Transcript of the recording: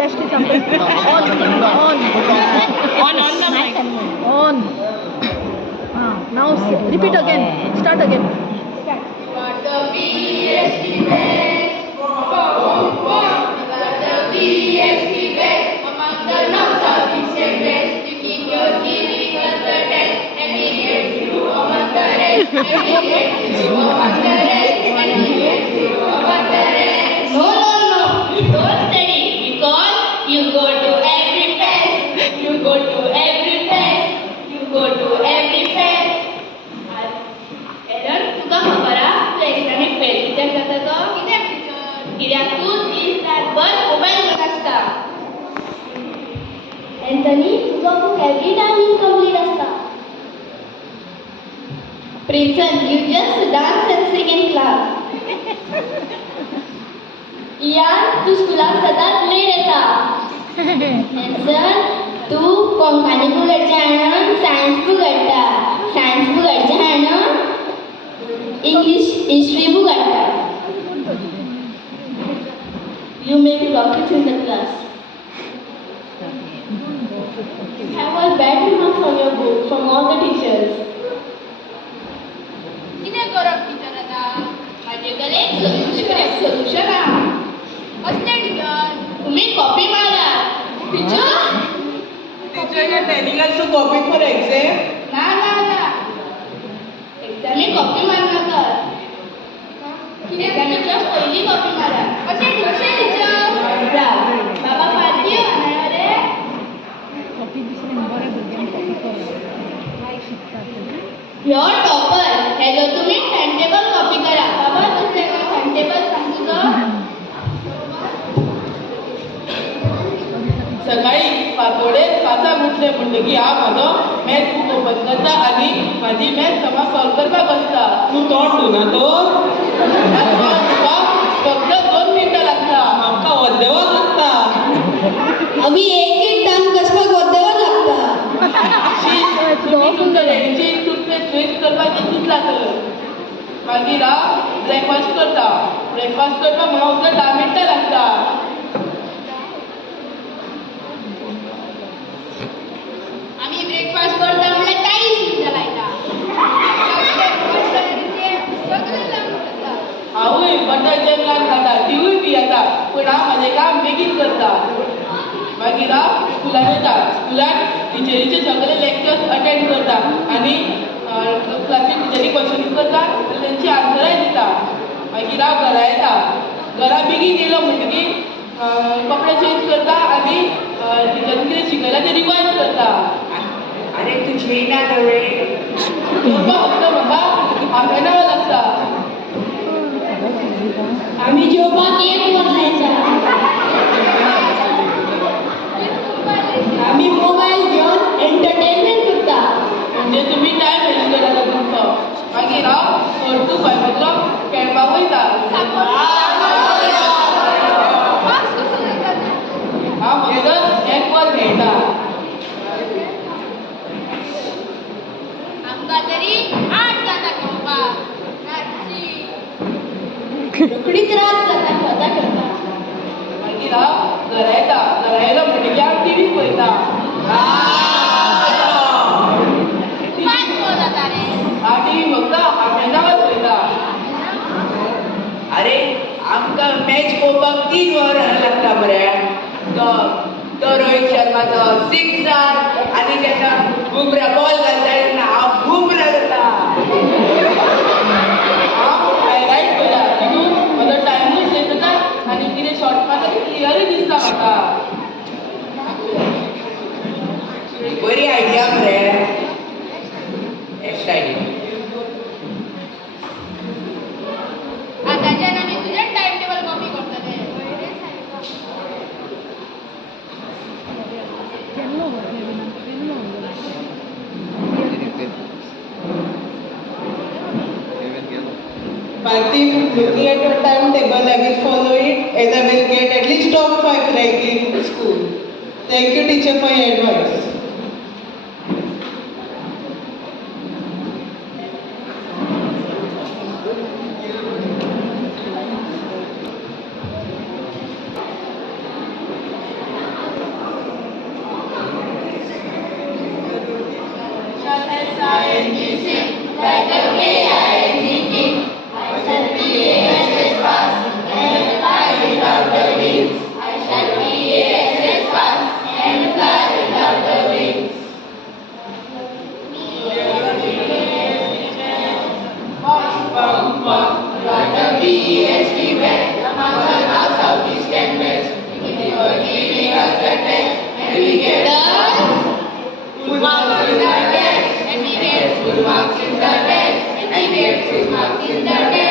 dash the sample. On the mic. On. Now repeat again. Start again. Got the BST best. Got the BST best. Among the non-Southeast best. You keep your giving us the test. And we get you among the rest. And we get you among the rest. And we get you among the rest. No. You don't study because you go to every fest. You go to every fest. You go to every fest. Error तुका खबर हा तू एग्जामीक fail कित्याक जाता तो कित्याक teacher कित्याक तू दीस रातभर मोबायल घेवन आसता एंथनी तुजो बुक एवरी टाइम इनकम्प्लीट आसता प्रिन्सन you just dance and Singh in class Ian तू स्कुलाक सदांच लेट येता हॅन्सन तू कोंकणी बूक हाडचें हाडून सायन्स बूक हाडटा सायन्स बूक हाडचें हाडून English history book hatta. You make rockets in the class. You have all bad remarks from your book, from all the teachers. किने करप टीचर आता माझे कडेन एक सोल्यूशन हा कसले टीचर तुम्ही कॉपी मारा teacher You are telling us to copy for exam? ना एक्झामी कॉपी मारना कर एक्झामीच्या पहिली कॉपी मारा कशें टीचर बाबा पार्टी आना रे कॉपी दिसले बरे भुरग्यांक कॉपी करप शिकतात ह्यो टॉपर हेजो तुमी टाइम टेबल कॉपी करा बाबा तुमचे टाइम टेबल सांग तुजो सकाळी फातोडे 5 उठले म्हणटकीर हांव म्हाजो मॅथ्स बूक ओपन करता आनी म्हाजी मॅथ्स समा सॉल्व करपाक बसता तूं तोंड धुना तर फक्त 2 मिनटां लागता आमकां वद्देवच लागता आमी एक टाइम कसपाक वद्देवच लागता तुमी तुमच्या डॅडीची टूथपेस्ट वेस्ट करपाचें चिंतला तर मागीर हांव ब्रेकफास्ट करता ब्रेकफास्ट करपाक म्हाका फक्त 10 मिनटां लागता आम्ही ब्रेकफास्ट करता म्हणल्यार 40 मिनिटां लायता हांवूय बटर जॅम खाता तिवूय बी येता पूण हांव म्हाजें काम बेगीन करता मागीर हांव स्कुलान वयता स्कुलान टिचरीचे सगळे लेक्चर्स अटेंड करता आनी क्लासीन टिचरी क्वेश्चन करता आनी तेंची आन्सराय दिता मागीर हांव घरा येता घरा बेगीन येयलो म्हणटकीर कपडे चेंज करता आनी टिचरीन कितें शिकयलां तें रिवायज करता अरे तू येयना नवे जेवपाक फक्त म्हाका हाफ एन आवर लागता आम्ही जेवपाक 1 वर जायचा आम्ही मोबाईल घेऊन एंटरटेनमेंट करता म्हणजे तुमी टायम वेस्ट करता तुमचो मागीर हांव 4 to 5 o'clock खेळपाक वयता हांव फक्त 1 वर खेळटा आमकां तरी 8 जाता खेळपाक रोखडीच रात जाता खेळता मागीर हांव घरा येता घरा येयलो म्हणटकीर हांव टीव्ही पळयता हांव टीव्ही फक्त हाफ एन आवर पळयता अरे आमकां मॅच पळोवपाक 3 वरां लागता मरे तो रोहित शर्माचो सिक्सर आनी तेन्ना बुमरा बॉल घालता तेन्ना हांव बुमरा जाता हांव हायलायट पळयता तितून म्हजो टायमूय सेव जाता आनी कितें शॉर्ट मारता तें क्लियरूय दिसता म्हाका बरी आयडिया मरे बेस्ट आयडिया आताच्यान आमी तुजें टाइम टेबल कॉपी करतले केन्ना केन्ना Parthi, looking at your timetable, I will follow it and I will get at least top 5 rank in school. Thank you, teacher, for your advice. and kissing, like a K-I-N-G king. I shall be a SS fast, and fly without the wings. I shall be a SS fast, and fly without the wings. You are the BHP band, among the north, south, east and west. You are giving us the test, and we get the full marks in the test, and we get full marks in the test, and we get full marks in the test.